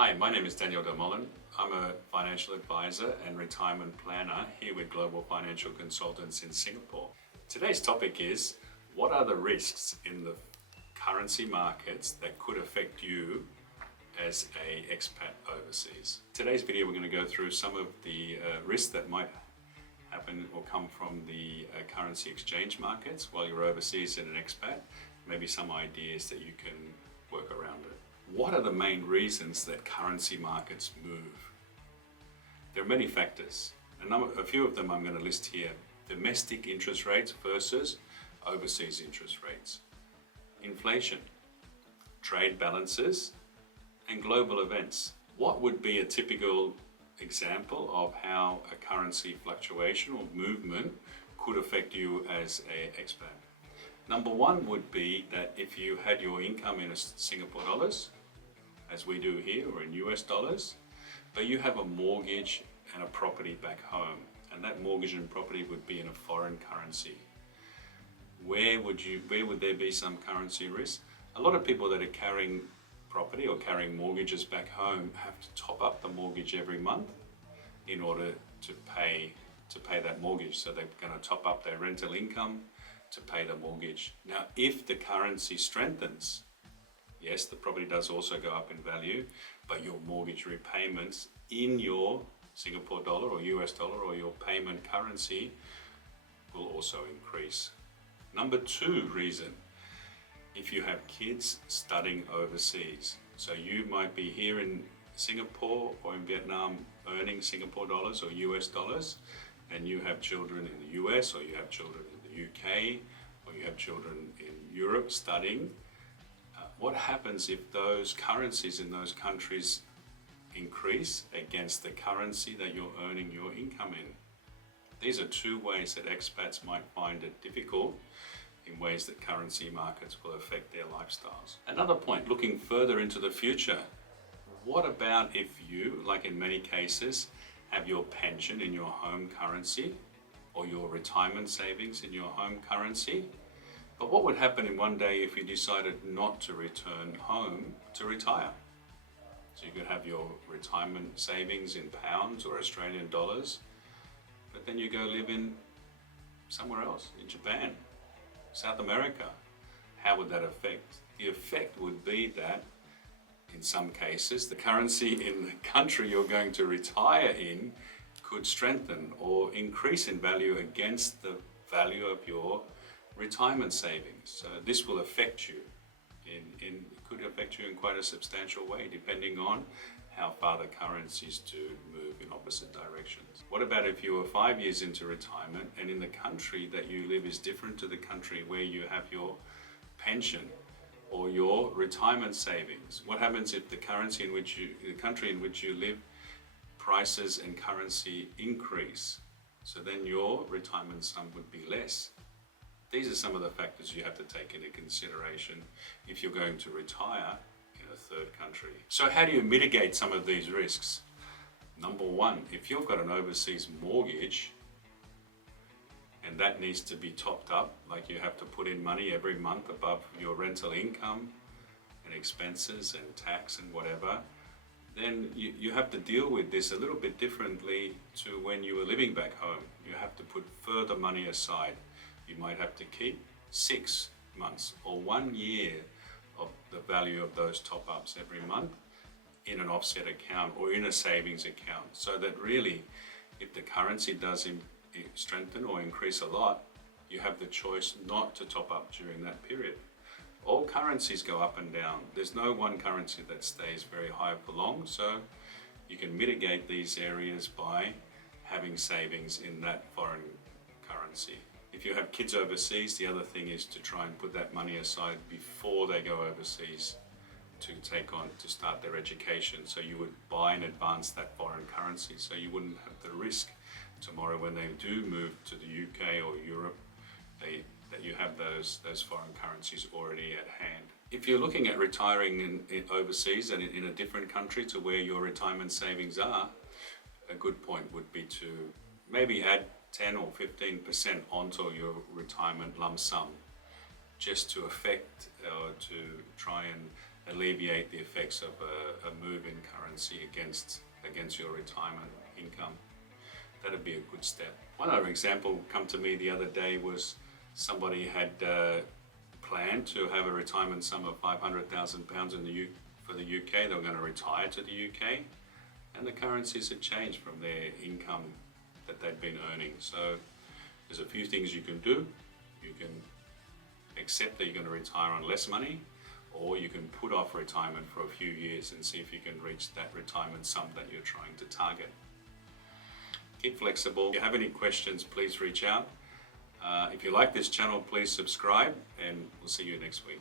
Hi, my name is Daniel Dalmolin. I'm a financial advisor and retirement planner here with Global Financial Consultants in Singapore. Today's topic is, what are the risks in the currency markets that could affect you as an expat overseas? Today's video we're going to go through some of the risks that might happen or come from the currency exchange markets while you're overseas in an expat, maybe some ideas that you can work around it. What are the main reasons that currency markets move? There are many factors. A few of them I'm going to list here. Domestic interest rates versus overseas interest rates. Inflation, trade balances, and global events. What would be a typical example of how a currency fluctuation or movement could affect you as an expat? Number one would be that if you had your income in Singapore dollars, as we do here, or in US dollars, but you have a mortgage and a property back home, and that mortgage and property would be in a foreign currency. Where would there be some currency risk? A lot of people that are carrying property or carrying mortgages back home have to top up the mortgage every month in order to pay that mortgage. So they're going to top up their rental income to pay the mortgage. Now, if the currency strengthens, yes, the property does also go up in value, but your mortgage repayments in your Singapore dollar or US dollar or your payment currency will also increase. Number two reason, if you have kids studying overseas. So you might be here in Singapore or in Vietnam earning Singapore dollars or US dollars, and you have children in the US, or you have children in the UK, or you have children in Europe studying. What happens if those currencies in those countries increase against the currency that you're earning your income in? These are two ways that expats might find it difficult, in ways that currency markets will affect their lifestyles. Another point, looking further into the future, what about if you, like in many cases, have your pension in your home currency or your retirement savings in your home currency? But what would happen in one day if you decided not to return home to retire? So you could have your retirement savings in pounds or Australian dollars, but then you go live in somewhere else, in Japan, South America. How would that affect? The effect would be that in some cases, the currency in the country you're going to retire in could strengthen or increase in value against the value of your retirement savings. So this will affect you it could affect you in quite a substantial way, depending on how far the currencies do move in opposite directions. What about if you were 5 years into retirement and in the country that you live is different to the country where you have your pension or your retirement savings? What happens if the country in which you live, prices and currency increase? So then your retirement sum would be less. These are some of the factors you have to take into consideration if you're going to retire in a third country. So how do you mitigate some of these risks? Number one, if you've got an overseas mortgage and that needs to be topped up, like you have to put in money every month above your rental income and expenses and tax and whatever, then you have to deal with this a little bit differently to when you were living back home. You have to put further money aside. You might have to keep 6 months or 1 year of the value of those top-ups every month in an offset account or in a savings account, so that really, if the currency does strengthen or increase a lot, you have the choice not to top up during that period. All currencies go up and down. There's no one currency that stays very high for long, so you can mitigate these areas by having savings in that foreign currency. If you have kids overseas, the other thing is to try and put that money aside before they go overseas to start their education. So you would buy in advance that foreign currency, so you wouldn't have the risk tomorrow when they do move to the UK or Europe, that you have those foreign currencies already at hand. If you're looking at retiring in overseas and in a different country to where your retirement savings are, a good point would be to maybe add 10 or 15% onto your retirement lump sum, just to affect or to try and alleviate the effects of a move in currency against your retirement income. That'd be a good step. One other example come to me the other day was somebody had planned to have a retirement sum of £500,000 for the UK. They were going to retire to the UK, and the currencies had changed from their income that they'd been earning. So there's a few things you can do. You can accept that you're going to retire on less money, or you can put off retirement for a few years and see if you can reach that retirement sum that you're trying to target. Keep flexible. If you have any questions, please reach out. If you like this channel, please subscribe, and we'll see you next week.